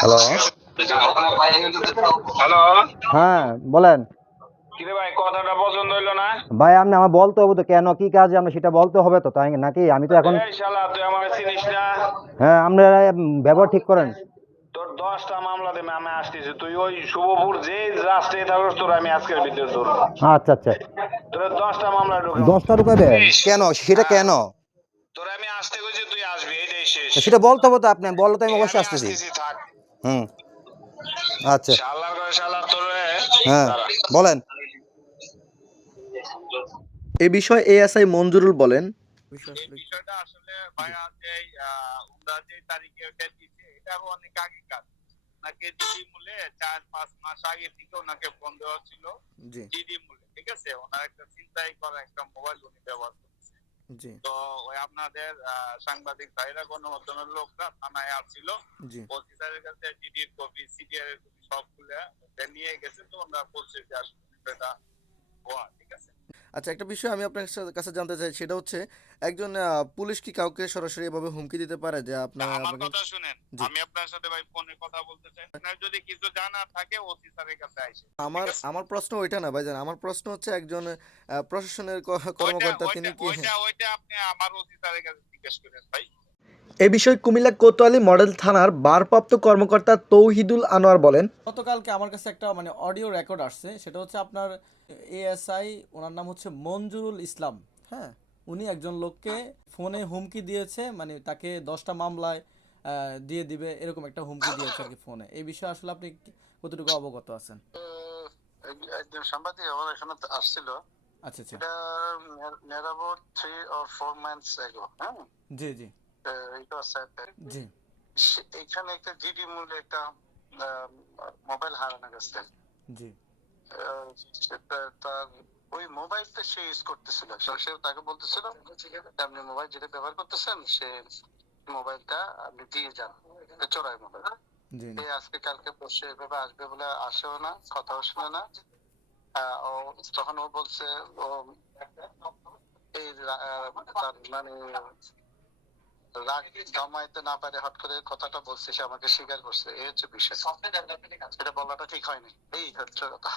Hello. Hello. হ্যাঁ, বলেন। কিরে ভাই, কথাটা পছন্দ হইলো না? ভাই আপনি আমার বলতে হবে তো, কেন কি কাজে আমরা সেটা বলতে হবে তো, তাই নাকি? আমি তো এখন এই শালা, তুই আমার চিনিস না? হ্যাঁ, আপনারা ব্যবহার ঠিক করেন। তোর 10টা মামলা দেবে, আমি আসতেছি। তুই ওই শুভপুর যে রাস্তায় থাকস, তোর আমি আজকের ভিতরে ধরবো। আচ্ছা আচ্ছা। তোর 10টা মামলা ঢুকে 10টা ঢুকাবেন কেন, সেটা হ্যাঁ, কেন? তোর আমি আসতে কইছি, তুই আসবি, এইটাই শেষ। সেটা বলতে হবে তো, আপনি বললে তো আমি এই অবশ্যই আমি আসতেছি। আসতেছি, থাক। হুম। আচ্ছা। শালার করে শালার, তোর হ্যাঁ, দাঁড়া। বলেন। এ বিষয়ে এএসআই মঞ্জুরুল বলেন, এই বিষয়টা আসলে ভাইয়া যে উমরা যে তারিখে ওটা দিয়েছে, এটা অনেক আগে কাজ। ওনাকে জিডি মূলে 4-5 মাস আগে থেকে ওনাকে ফোন দেওয়া ছিল। জি জিডি মূলে, ঠিক আছে? ওনার একটা চিন্তাই করা একটা মোবাইল উনি ব্যবহার করতেছে। জি তো ওই আপনাদের সাংবাদিক ভাইরা, গণমাধ্যমের লোকরা থানায় আসছিল। জি ওসি স্যারের কাছে জিডির কপি, সিডিআর এর কপি সব খুলে নিয়ে গেছে। তো আমরা বলছি যে আসলে এটা হওয়া, ঠিক আছে? আচ্ছা, একটা বিষয় আমি আপনার কাছে জানতে চাই, সেটা হচ্ছে একজন পুলিশ কি কাউকে সরাসরি এভাবে হুমকি দিতে পারে যে আপনার আমার আপনাকে? কথা শুনেন, জি। আমি আপনার সাথে ভাই ফোনে কথা বলতে চাই। আপনার যদি কিছু জানা থাকে, ওসি স্যারের কাছে আইসে, ঠিক আমার আছে? আমার প্রশ্ন ওইটা না ভাইজান, আমার প্রশ্ন হচ্ছে একজন প্রশাসনের ওইটা কর্মকর্তা, ওইটা তিনি কি? ওইটা ওইটা আপনি আমার ওসি স্যারের কাছে জিজ্ঞেস করেন ভাই। এ বিষয়ে কুমিল্লা কোতোয়ালি মডেল থানার ভারপ্রাপ্ত কর্মকর্তা তৌহিদুল আনোয়ার বলেন, গতকালকে আমার কাছে একটা মানে অডিও রেকর্ড আসছে, সেটা হচ্ছে আপনার এএসআই, ওনার নাম হচ্ছে মঞ্জুরুল ইসলাম। হ্যাঁ, উনি একজন লোককে ফোনে হুমকি দিয়েছে, মানে তাকে 10টা মামলায় দিয়ে দিবে, এরকম একটা হুমকি দিয়েছে আর কি ফোনে। এই বিষয়ে আসলে আপনি কতটুকু অবগত আছেন? একজন সাংবাদিক আমার এখানে আসছিল। আচ্ছা আচ্ছা। এটা near about 3 or 4 months ago, হ্যাঁ? জি জি এটা জি এখানে একটা জিডি মূলে একটা মোবাইল হারানো গেছে। জি তার ওই মোবাইলটা সে ইউজ করতেছিল। সে তাকে বলতেছিল, আপনি মোবাইল যেটা ব্যবহার করতেছেন, সে মোবাইলটা আপনি দিয়ে যান। চোরাই মোবাইল। জি সে আজকে কালকে পরশু এভাবে আসবে বলে আসেও না, কথাও শুনে না। ও তখন ও বলছে, ও এই তার মানে রাগ জমাইতে না পারে হট করে কথাটা বলছে, সে আমাকে স্বীকার করছে। এই হচ্ছে বিষয়। এটা বলাটা ঠিক হয়নি, এই হচ্ছে কথা।